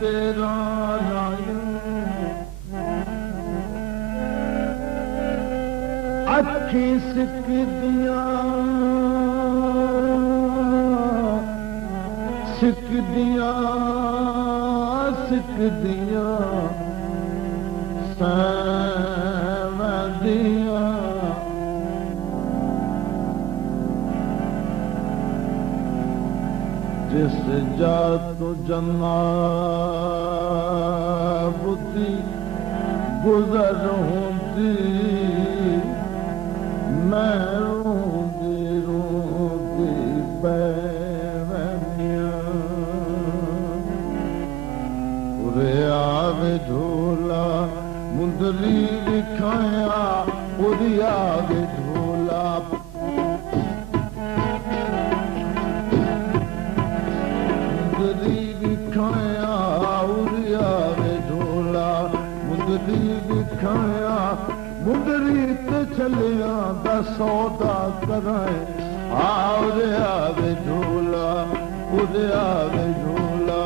तेरा लाया अखी सिकदियां सिकदियां सिकदियां सैवदियां जिस जातु जनाबुदी गुजर होंदी मैं रोंदी पैवनिया उरे आवे झोला मुंदरी लिखाया उरे आवे झोला मुंदरी लिखाया उरे आवे झोला मुंदरी लिखाया मुंदरी ते चलिया दा सौदा कराए आवे आवे झोला उरे आवे झोला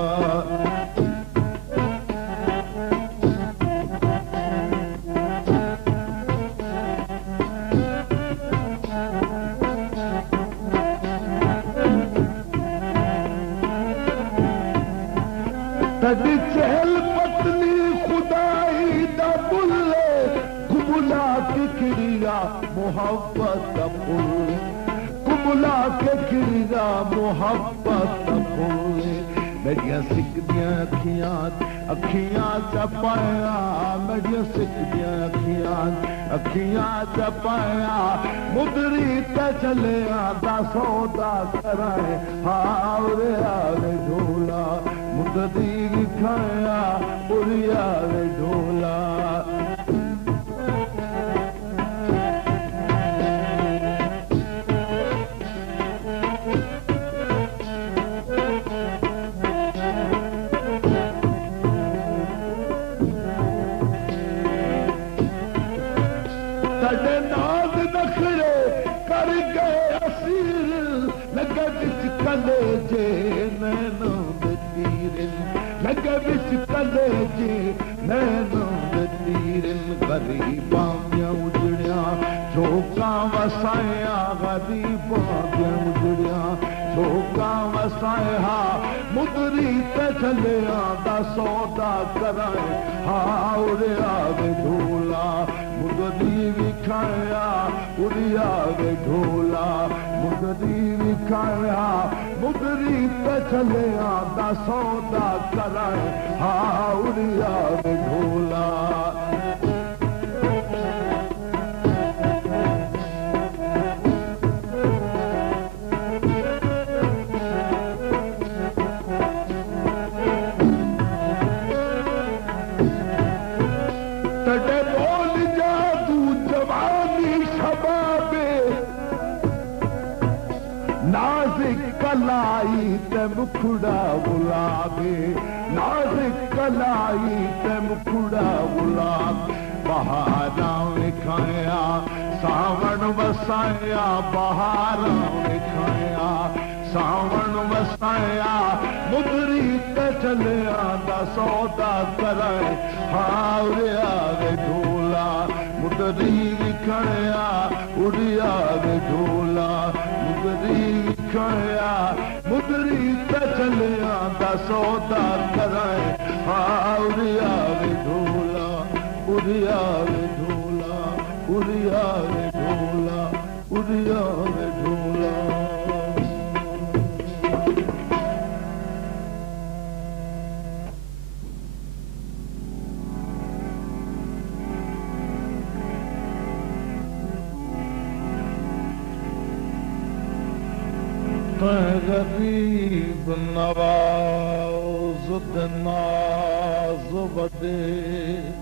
तड़ी चहल पतली खुदाई दा बुल्ले कुबुला के खिड़िया मोहब्बत फूल कुबुला के खिड़िया मोहब्बत फूल मेरिया सिकदियां अखियां चपाया मेरिया सिकदियां अखियां चपाया मुदरी ते चले दा सौदा कराए हावरे आवे झोला मुदरी लिखाया उरी आवे झोला तड़े नाज नखरे कर गए असीर लगे बिच कलेजे नैनों दे तीरन लगे बिच कलेजे नैनों दे तीरन गरीबां दियां उजड़ियां झोंकां वसाया गरीबां दियां उजड़ियां झोंकां वसाया मुदरी ते चलिया दा सौदा कराए हावरे आवे झोला मुदरी विखाया उरी आवे झोला मुदरी विखाया मुदरी पे चले दा सौदा कराए हाँ उरी आवे झोला तड़े बोल जा तू जवानी शबाबे नाज़िक कलाई ते मुखड़ा गुलाबे नाज़िक कलाई ते मुखड़ा गुलाब बहारां विखाया सावण वसाया बहारां विखाया सावण वसाया मुदरी ते चलिया दा सौदा कराए हावरे आवे झोला मुदरी विखाया उड़ी आवे झोला मुदरी विखाया मुदरी ते चलिया दा सौदा कराए हावरे आवे झोला उड़ी आवे झोला उड़ी आवे झोला उड़ी आवे झोला गरीब नवाज़ नाज़ वदे